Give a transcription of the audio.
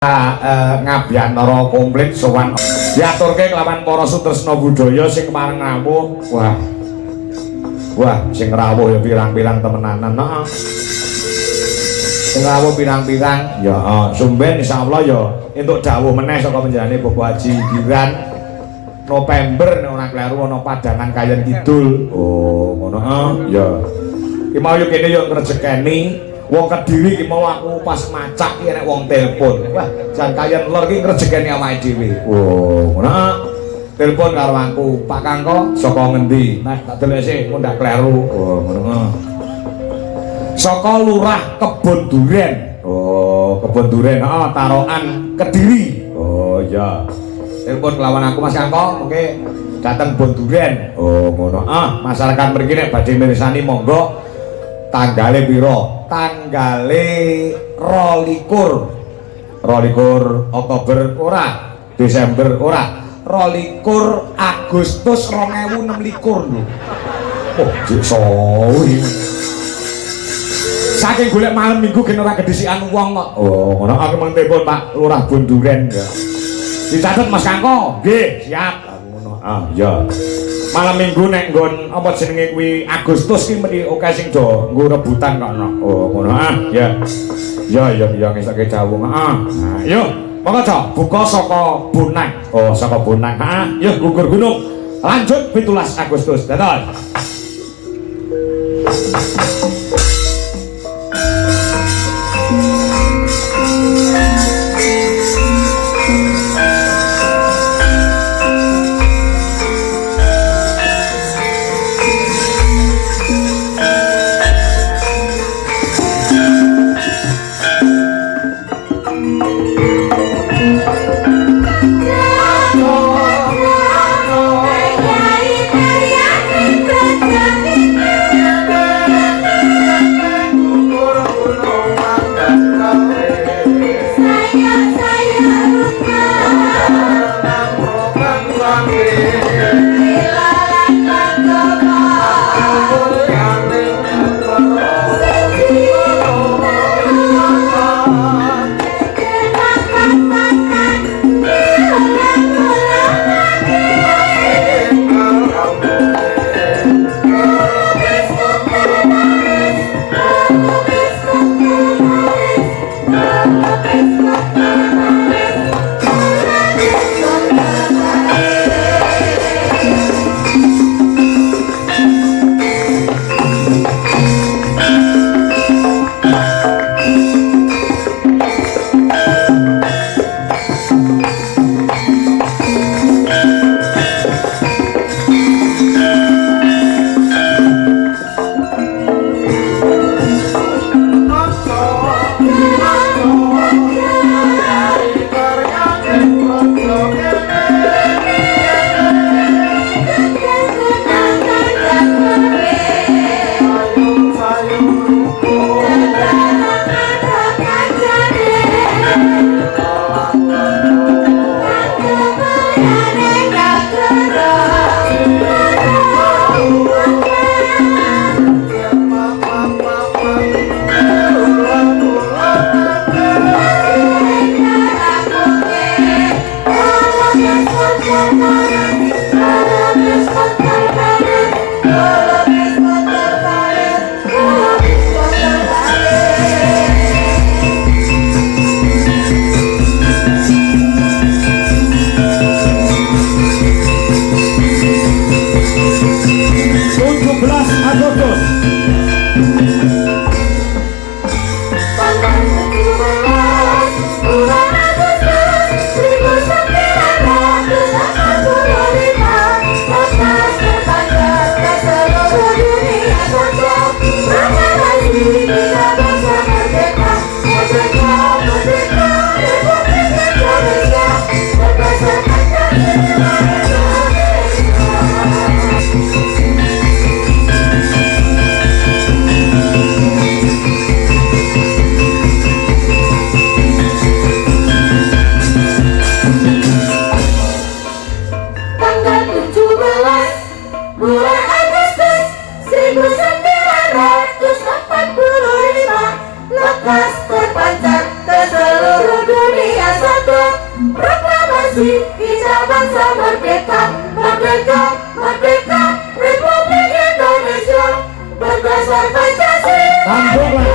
Ngabiyantara komplit sowan diaturke kelawan para sutresna budaya sing marang rawuh. Wah sing rawuh ya pirang-pirang temenanan. Heeh. Sing rawuh pirang-pirang ya sumben insyaallah ya entuk dawuh meneh saka panjenengane Bapak Haji Giran November nek ora kleru ana Padangan Kayen Kidul. Oh ngono ya. Ki mau yo kene yo ngrejekeni wong Kediri ki mau aku pas macak ki nek wong telepon. Wah, jan Kayen lor ki ngrejekeni awake dhewe. Oh, ngono. Telepon karo aku, Pak Kangko saka ngendi? Nah, tak delok sik ndak kleru. Oh, ngono. Saka Lurah Kebon Duren. Oh, Kebon Duren. Heeh, Tarokan Kediri. Oh, iya. Telepon kelawan aku Mas Kangko, mengke dateng Bon Duren. Oh, ngono. Masyarakat mriki nek badhe mirsani monggo tanggale piro? Tanggale 22 Oktober ora, Desember ora, 22 Agustus 2026 lho. Oh, jek sowi. Saking golek malam minggu gen ora kedisikan wong kok. Oh, ngono aku mung telepon Pak Lurah Bonduren ya. Dicatet Mas Kangko. Nggih, siap. Ngono. Ya. Malam minggu nek nggon apa jenenge kuwi Agustus ki mesti oke sing do nggo rebutan kok. Oh, ngono ya. Ya ngesake dawuh. Yuk, monggo Cok, buka saka Bonang. Oh, saka Bonang. Yuk gugur gunung. Lanjut 17 Agustus. Dadah. demokrasi, kita bangsa merdeka, merdeka, merdeka, Republik Indonesia berdasar Pancasila. Tampung